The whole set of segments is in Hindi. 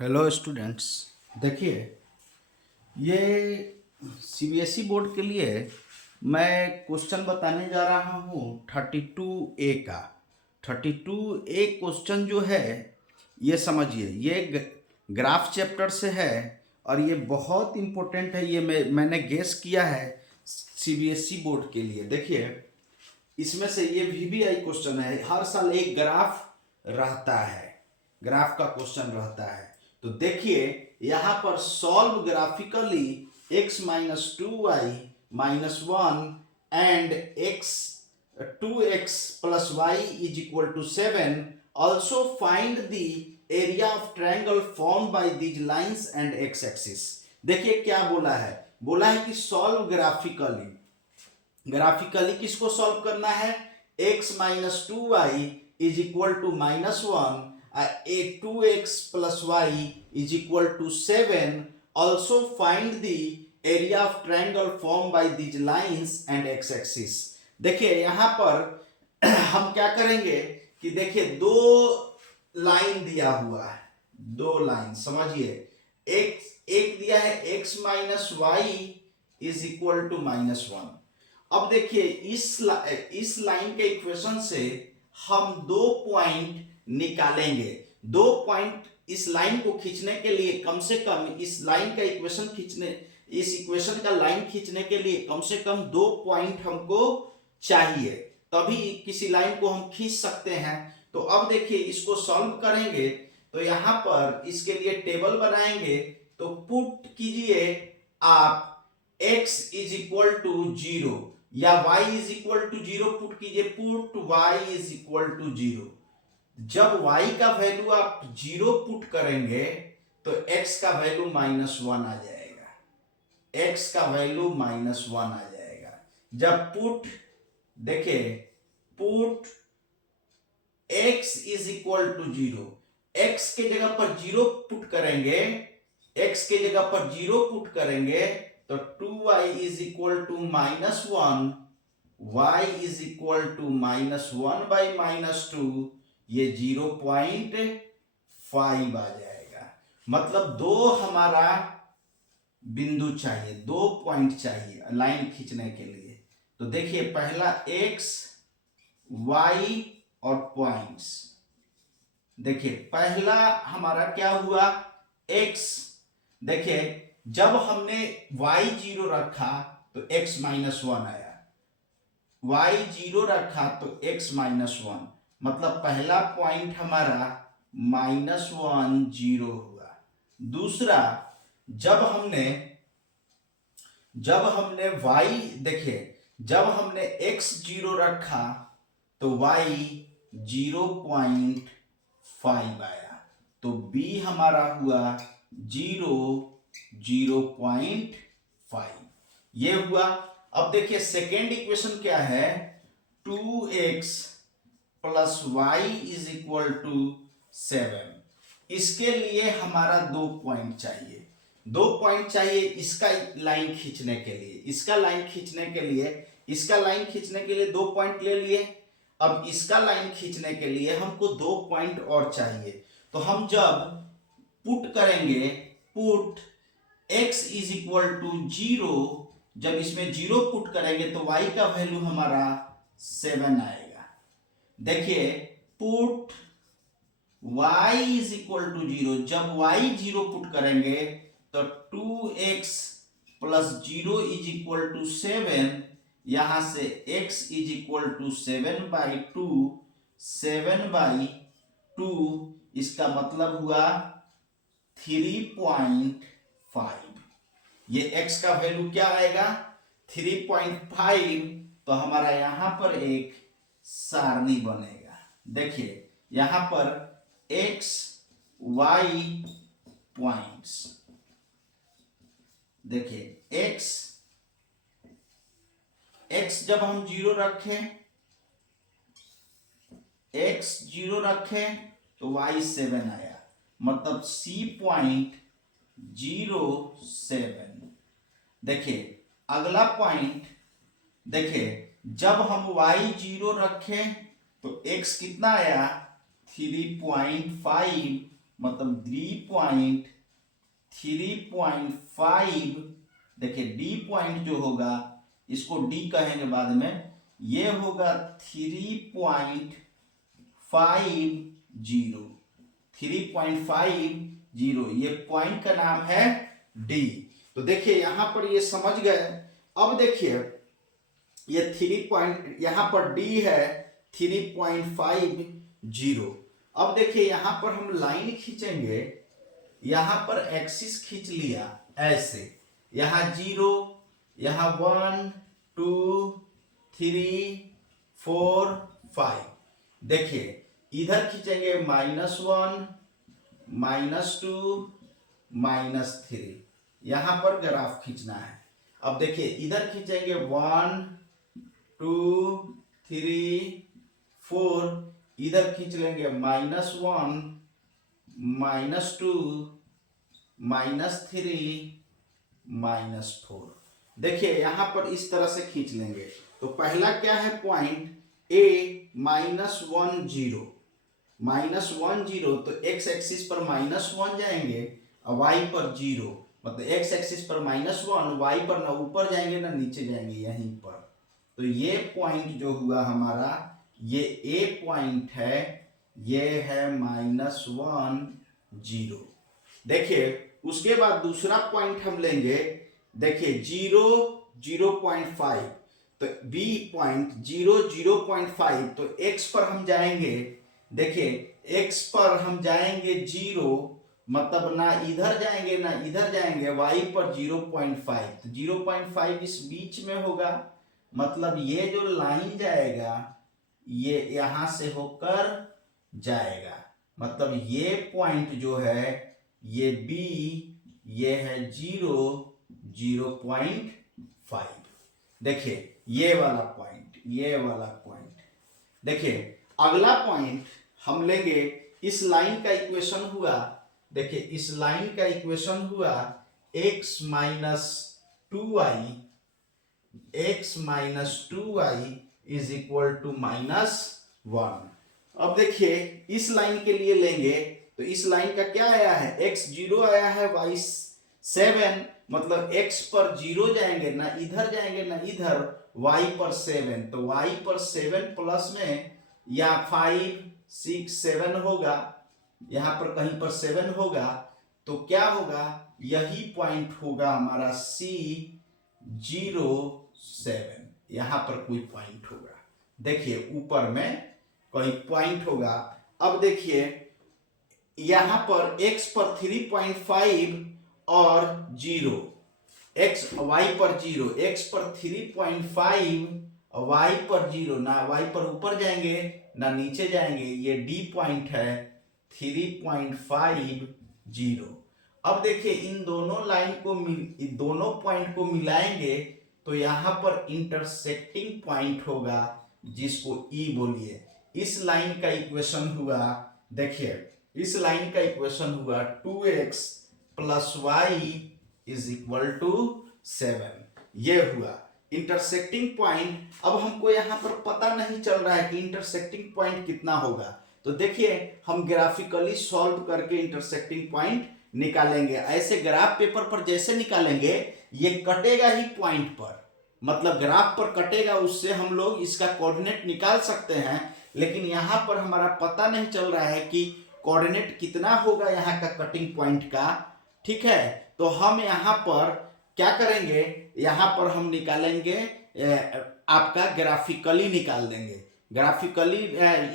Hello students. देखिए, ये सीबीएसई बोर्ड के लिए मैं क्वेश्चन बताने जा रहा हूँ 32A का। 32A क्वेश्चन जो है, ये समझिए, ये ग्राफ चैप्टर से है और ये बहुत इम्पोर्टेंट है। ये मैंने गेस किया है सीबीएसई बोर्ड के लिए। देखिए, इसमें से ये वीबीआई क्वेश्चन है। हर साल एक ग्राफ रहता है, ग्राफ का क्वेश्चन रहता है। तो देखिए, यहां पर solve graphically x minus two y minus one and x 2x plus y is equal to 7। Also find the area of triangle form by these lines and x axis. देखिए क्या बोला है, बोला है कि सॉल्व ग्राफिकली। ग्राफिकली किसको सॉल्व करना है? x minus two y is equal to minus one, a two x plus y is equal to 7। Also find the area of triangle form by these lines and x axis. देखिए यहां पर हम क्या करेंगे कि देखिए दो लाइन दिया हुआ है, दो लाइन समझिए। एक एक दिया है x minus y is equal to minus one. अब देखिए इस लाइन के इक्वेशन से हम दो पॉइंट निकालेंगे। दो पॉइंट इस लाइन को खींचने के लिए कम से कम इस लाइन का इक्वेशन खींचने इस इक्वेशन का लाइन खींचने के लिए कम से कम दो पॉइंट हमको चाहिए, तभी किसी लाइन को हम खींच सकते हैं। तो अब देखिए इसको सॉल्व करेंगे तो यहां पर इसके लिए टेबल बनाएंगे। तो पुट कीजिए आप x is equal to zero या y is equal to zero put कीजिए। Put y is equal to zero. जब y का वैल्यू आप जीरो पुट करेंगे तो x का वैल्यू माइनस वन आ जाएगा। x का वैल्यू माइनस वन आ जाएगा। जब पुट देखिए put x is equal to zero, x के जगह पर जीरो पुट करेंगे, x के जगह पर जीरो पुट करेंगे तो 2y is equal to minus one, y is equal to minus one by minus two, ये 0.5 आ जाएगा। मतलब दो हमारा बिंदु चाहिए, दो पॉइंट चाहिए लाइन खींचने के लिए। तो देखिए पहला x y और पॉइंट्स। देखिए पहला हमारा क्या हुआ x। देखिए जब हमने y जीरो रखा तो x माइनस वन आया, y जीरो रखा तो x माइनस वन, मतलब पहला पॉइंट हमारा माइनस वन जीरो हुआ। दूसरा जब हमने y देखिए जब हमने x जीरो रखा तो y 0.5 आया, तो b हमारा हुआ 0.5 ये हुआ। अब देखिए सेकेंड इक्वेशन क्या है, 2x plus y is equal to 7। इसके लिए हमारा दो पॉइंट चाहिए, दो पॉइंट चाहिए इसका लाइन खींचने के लिए। इसका लाइन खींचने के लिए दो पॉइंट ले लिए। अब इसका लाइन खींचने के लिए हमको दो पॉइंट और चाहिए। तो हम जब पुट करेंगे, put x is equal to zero, जब इसमें जीरो पुट करेंगे तो y का वैल्यू हमारा 7 आएगा। देखिए put y is equal to zero, जब y जीरो पुट करेंगे तो 2x plus zero is equal to 7। यहां से x is equal to 7 by two, 7 by two, इसका मतलब हुआ 3.5। ये x का वैल्यू क्या आएगा 3.5। तो हमारा यहां पर एक सारणी बनेगा। देखिए यहां पर x y पॉइंट्स, देखिए x जब हम जीरो रखें, x जीरो रखें तो y 7 आया, मतलब C पॉइंट 0.7। देखिए अगला पॉइंट, देखिए जब हम y जीरो रखें तो x कितना आया 3.5, मतलब 3.5, देखिए डी पॉइंट जो होगा इसको डी कहेंगे बाद में, ये होगा 3.50, 3.50, ये पॉइंट का नाम है डी। तो देखिए यहां पर ये समझ गए। अब देखिए ये 3 पॉइंट, यहां पर डी है 3.50। अब देखिए यहां पर हम लाइन खींचेंगे, यहां पर एक्सिस खींच लिया ऐसे, यहां 0, यहां 1 2 3 4 5। देखिए इधर खींचेंगे -1 -2 -3, यहां पर ग्राफ खींचना है। अब देखिए इधर खींचेंगे 1 2 3 4, इधर खींच लेंगे -1 -2 -3 -4। देखिए यहां पर इस तरह से खींच लेंगे। तो पहला क्या है पॉइंट ए -10, तो एक्स एक्सिस पर -1 जाएंगे और वाई पर 0, मतलब एक्स एक्सिस पर -1, वाई पर ना ऊपर जाएंगे ना नीचे जाएंगे, यहीं पर। तो ये पॉइंट जो हुआ हमारा, ये ए पॉइंट है, ये है -10। देखिए उसके बाद दूसरा पॉइंट हम लेंगे, देखिए 0 0.5, तो बी पॉइंट 0 0.5, तो एक्स पर हम जाएंगे, देखिए एक्स पर हम जाएंगे 0, मतलब ना इधर जाएंगे ना इधर जाएंगे, वाई पर 0.5, तो 0.5 इस बीच में होगा, मतलब ये जो लाइन जाएगा ये यहां से होकर जाएगा, मतलब ये पॉइंट जो है ये बी, ये है 0 0.5। देखिए ये वाला पॉइंट, ये वाला पॉइंट। देखिए अगला पॉइंट हम लेंगे, इस लाइन का इक्वेशन हुआ, देखिए इस लाइन का इक्वेशन हुआ x - 2y, x - 2y is equal to -1। अब देखिए इस लाइन के लिए लेंगे, तो इस लाइन का क्या आया है, x 0 आया है, y 7, मतलब x पर 0 जाएंगे ना इधर जाएंगे ना इधर, y पर 7, तो y पर 7 प्लस में या 5 6 7 होगा, यहां पर कहीं पर 7 होगा, तो क्या होगा, यही पॉइंट होगा हमारा C07, यहां पर कोई पॉइंट होगा, देखिए ऊपर में कोई पॉइंट होगा। अब देखिए यहां पर x पर 3.5 और 0, x y पर 0, x पर 3.5 y पर 0, ना y पर ऊपर जाएंगे ना नीचे जाएंगे, ये d पॉइंट है 3.50। अब देखिए इन दोनों लाइन को इन दोनों पॉइंट को मिलाएंगे तो यहां पर इंटरसेक्टिंग पॉइंट होगा, जिसको E बोलिए। इस लाइन का इक्वेशन हुआ, देखिए इस लाइन का इक्वेशन हुआ 2x + y is equal to 7, ये हुआ इंटरसेक्टिंग पॉइंट। अब हमको यहां पर पता नहीं चल रहा है कि इंटरसेक्टिंग पॉइंट कितना होगा, तो देखिए हम ग्राफिकली सॉल्व करके इंटरसेक्टिंग पॉइंट निकालेंगे। ऐसे ग्राफ पेपर पर जैसे निकालेंगे ये कटेगा ही पॉइंट पर, मतलब ग्राफ पर कटेगा, उससे हम लोग इसका कोऑर्डिनेट निकाल सकते हैं, लेकिन यहां पर हमारा पता नहीं चल रहा है कि कोऑर्डिनेट कितना होगा यहाँ का कटिंग पॉइंट का, ठीक है। तो हम यहाँ पर क्या करेंगे, यहाँ पर हम निकालेंगे, आपका ग्राफिकली निकाल देंगे, ग्राफिकली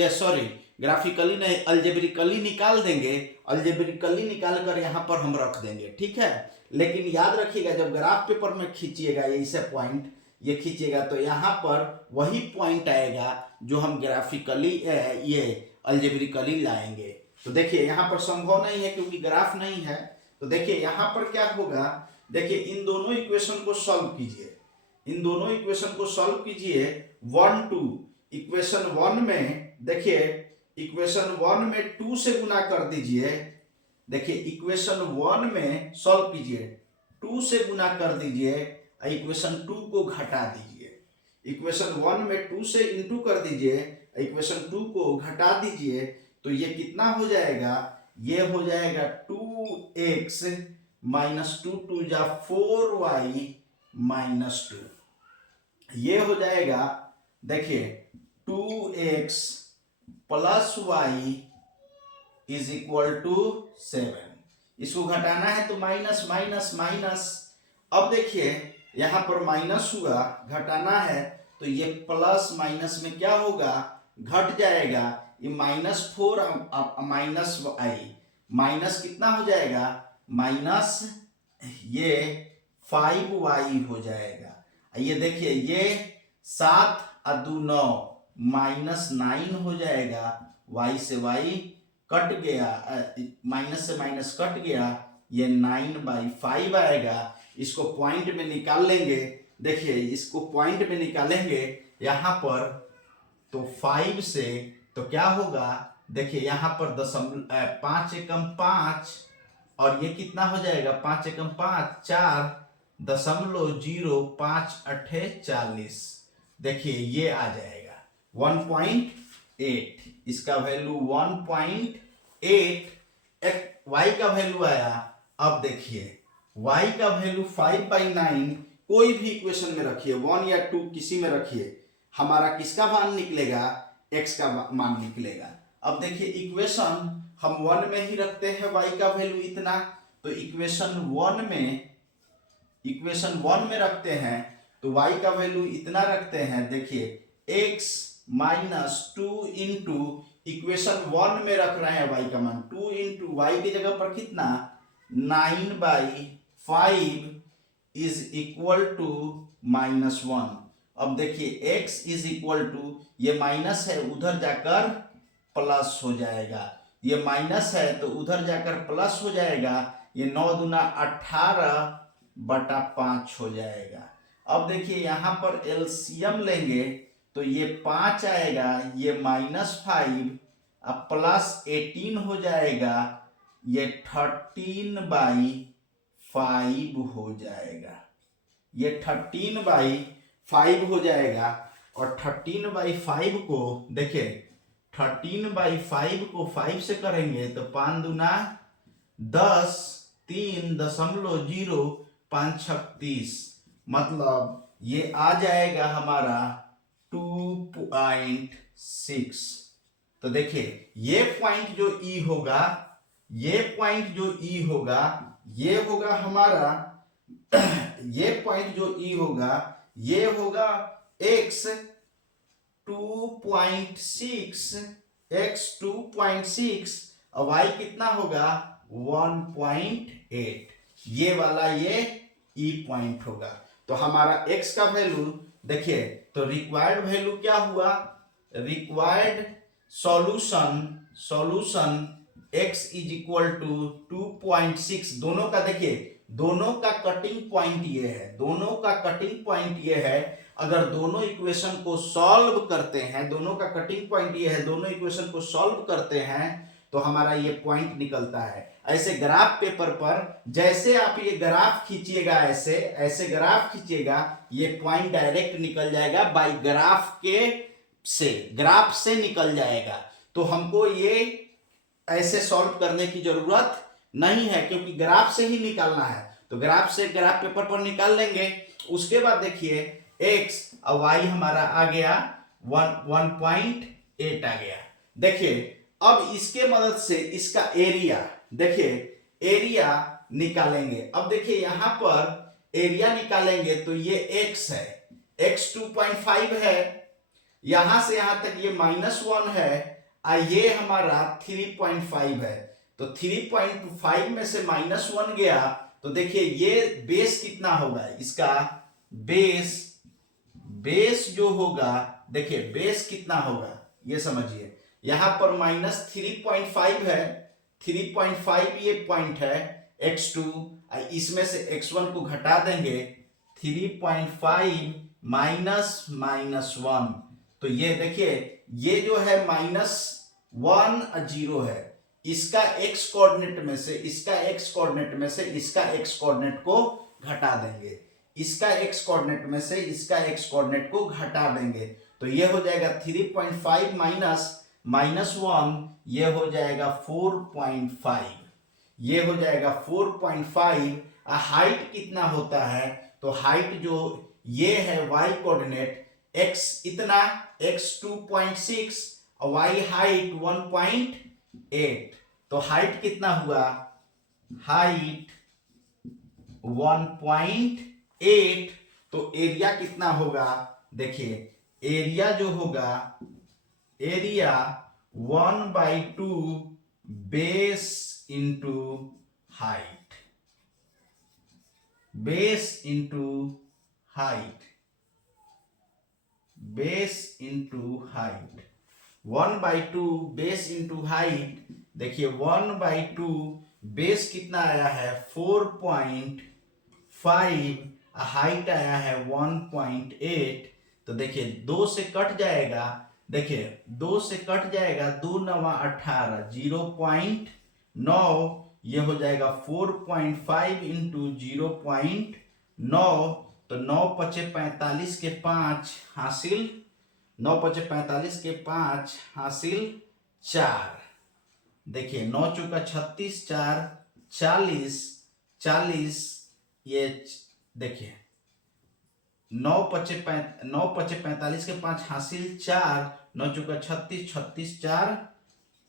ये सॉरी ग्राफिकली नहीं अल्जेब्रिकली निकाल देंगे, अल्जेब्रिकली निकाल कर यहाँ पर हम रख देंगे, ठीक है। लेकिन याद रखिएगा जब ग्राफ पेपर में खींचिएगा ऐसे पॉइंट ये खींचिएगा तो यहाँ पर वही पॉइंट आएगा जो हम ग्राफिकली ये अल्जेब्रिकली लाएंगे। तो देखिए यहाँ पर संभव नहीं है क्योंकि ग्राफ नहीं है, तो देखिए यहाँ पर क्या होगा, देखिए इन दोनों इक्वेशन को सॉल्व कीजिए, इन दोनों इक्वेशन को सॉल्व कीजिए 1 2, इक्वेशन 1 में देखिए इक्वेशन 1 में 2 से गुना कर दीजिए, देखिए इक्वेशन 1 में सॉल्व कीजिए 2 से गुना कर दीजिए, इक्वेशन 2 को घटा दीजिए, इक्वेशन 1 में 2 से इंटू कर दीजिए, इक्वेशन 2 को घटा दीजिए, तो ये कितना हो जाएगा, ये हो जाएगा 2x माइनस 2 जा 4y माइनस 2। ये हो जाएगा, देखिए 2x plus y is equal to 7। इसको घटाना है तो माइनस माइनस माइनस। अब देखिए यहां पर माइनस हुआ, घटाना है तो ये प्लस माइनस में क्या होगा, घट जाएगा। ये -4 माइनस आई, माइनस कितना हो जाएगा, माइनस ये 5y हो जाएगा। ये देखिए ये 7 और 2 9 -9 हो जाएगा। y से y कट गया, माइनस से माइनस कट गया, ये 9/5 आएगा। इसको पॉइंट में निकाल लेंगे, देखिए इसको पॉइंट में निकालेंगे यहां पर, तो 5 से तो क्या होगा, देखिए यहां पर 5 एकम 5 और ये कितना हो जाएगा, 5 एकम 5 4.05 8 40। देखिए ये आ जाएगा 1.8, इसका वैल्यू 1.8, y का वैल्यू आया। अब देखिए y का वैल्यू 5/9, कोई भी इक्वेशन में रखिए, 1 या 2 किसी में रखिए, हमारा किसका मान निकलेगा, x का मान निकलेगा। अब देखिए इक्वेशन हम 1 में ही रखते हैं y का वैल्यू इतना, तो इक्वेशन 1 में रखते हैं तो y का वैल्यू इतना रखते हैं। देखिए x माइनस 2 इंटू इक्वेशन 1 में रख रहे हैं y का मान, 2 इंटू वाई की जगह पर कितना 9/5 इज इक्वल टू -1। अब देखिए x इज इक्वल टू, ये माइनस है उधर जाकर प्लस हो जाएगा, ये माइनस है तो उधर जाकर प्लस हो जाएगा, ये 9 दूना 18/5 हो जाएगा। अब देखिए यहां पर एलसीएम लेंगे तो ये 5 आएगा, ये -5 अब प्लस 18 हो जाएगा, ये 13/5 हो जाएगा, ये 13/5 हो जाएगा। और 13/5 को देखिए 13/5 को 5 से करेंगे तो 5 दूना 10, 3.0536, मतलब ये आ जाएगा हमारा 2.6। तो देखिए ये पॉइंट जो ई होगा, ये पॉइंट जो ई होगा, ये होगा हमारा ये पॉइंट जो ई होगा, ये होगा x 2.6, x 2.6 और y कितना होगा 1.8, ये वाला ये ई पॉइंट होगा। तो हमारा x का वैल्यू देखिए, तो रिक्वायर्ड वैल्यू क्या हुआ, required solution x is equal to 2.6। दोनों का देखिए, दोनों का कटिंग पॉइंट ये है, दोनों का कटिंग पॉइंट ये है। अगर दोनों इक्वेशन को सॉल्व करते हैं, दोनों का कटिंग पॉइंट ये है, दोनों इक्वेशन को सॉल्व करते हैं तो हमारा ये पॉइंट निकलता है। ऐसे ग्राफ पेपर पर जैसे आप ये ग्राफ खींचिएगा, ऐसे ऐसे ग्राफ खींचिएगा, ये पॉइंट डायरेक्ट निकल जाएगा बाय ग्राफ ग्राफ से निकल जाएगा। तो हमको ये ऐसे सॉल्व करने की जरूरत नहीं है, क्योंकि ग्राफ से ही निकालना है। तो ग्राफ से ग्राफ पेपर पर निकाल लेंगे। उसके बाद देखिए x और y हमारा आ गया 1.8 आ गया। देखिए अब इसके मदद से इसका एरिया, देखिए एरिया निकालेंगे। अब देखिए यहां पर एरिया निकालेंगे तो ये x है, x 2.5 है, यहां से यहां तक ये -1 है, ये हमारा 3.5 है। तो 3.5 में से -1 गया तो देखिए ये बेस कितना होगा, इसका बेस जो होगा, देखिए बेस कितना होगा ये समझिए। यहां पर -3.5 है, 3.5 ये पॉइंट है x2, इसमें से x1 को घटा देंगे, 3.5 -1, तो ये देखिए ये जो है -1 0 है, इसका x कोऑर्डिनेट में से इसका x कोऑर्डिनेट में से इसका x कोऑर्डिनेट को घटा देंगे, इसका x कोऑर्डिनेट में से इसका x कोऑर्डिनेट को घटा देंगे, तो ये हो जाएगा 3.5 माइनस -1 ये हो जाएगा 4.5, ये हो जाएगा 4.5। हाइट कितना होता है, तो हाइट जो ये है y कोऑर्डिनेट, x इतना, x 2.6 और y हाइट 1.8, तो हाइट कितना हुआ, हाइट 1.8। तो एरिया कितना होगा, देखिए एरिया जो होगा, area 1/2 base into height, base into height, base into height, 1/2 base into height. देखिए 1/2 बेस कितना आया है 4.5, हाइट आया है 1.8। तो देखिए 2 से कट जाएगा, देखिए 2 से कट जाएगा, 2 9 18, 0.9, ये हो जाएगा 4.5 इंटू 0.9। तो 9 पचे 45 के 5 हासिल, 9 पचे 45 के 5 हासिल 4। देखिए 9 चौका 36, 4 40, 40, ये देखिए 9 पचे 45 के 5 हासिल 4, 9 चौका 36, 36 4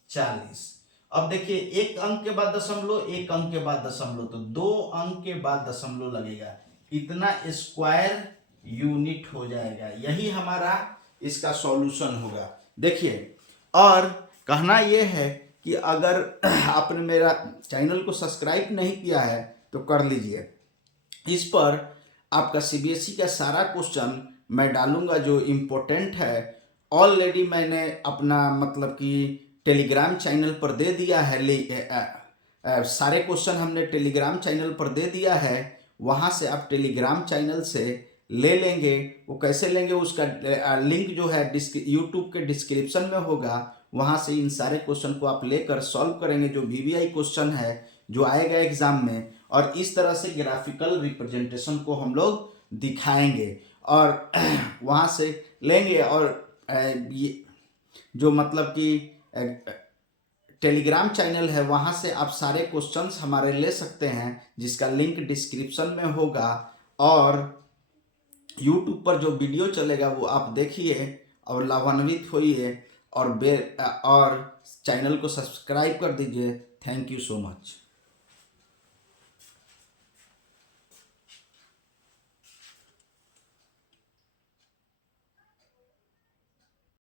40। अब देखिए एक अंक के बाद दशमलव, एक अंक के बाद दशमलव, तो 2 अंक के बाद दशमलव लगेगा, इतना स्क्वायर यूनिट हो जाएगा। यही हमारा इसका सॉल्यूशन होगा। देखिए और कहना यह है कि अगर आपने मेरा चैनल को सब्सक्राइब नहीं किया है तो कर लीजिए। इस पर आपका सीबीएसई का सारा क्वेश्चन मैं डालूंगा जो इम्पोर्टेंट है। ऑलरेडी मैंने अपना मतलब कि टेलीग्राम चैनल पर दे दिया है, सारे क्वेश्चन हमने टेलीग्राम चैनल पर दे दिया है। वहाँ से आप टेलीग्राम चैनल से ले लेंगे। वो कैसे लेंगे, उसका लिंक जो है यूट्यूब के डिस्क्रिप्शन में होगा। वहाँ से इन सारे क्वेश्चन को आप लेकर सॉल्व करेंगे, जो वीवीआई क्वेश्चन है जो आएगा एग्जाम में, और इस तरह से ग्राफिकल रिप्रेजेंटेशन को हम लोग दिखाएंगे और वहाँ से लेंगे। और ये जो मतलब कि टेलीग्राम चैनल है वहाँ से आप सारे क्वेश्चंस हमारे ले सकते हैं, जिसका लिंक डिस्क्रिप्शन में होगा। और यूट्यूब पर जो वीडियो चलेगा वो आप देखिए और लाभान्वित होइए, और चैनल को सब्सक्राइब कर दीजिए। Thank you so much.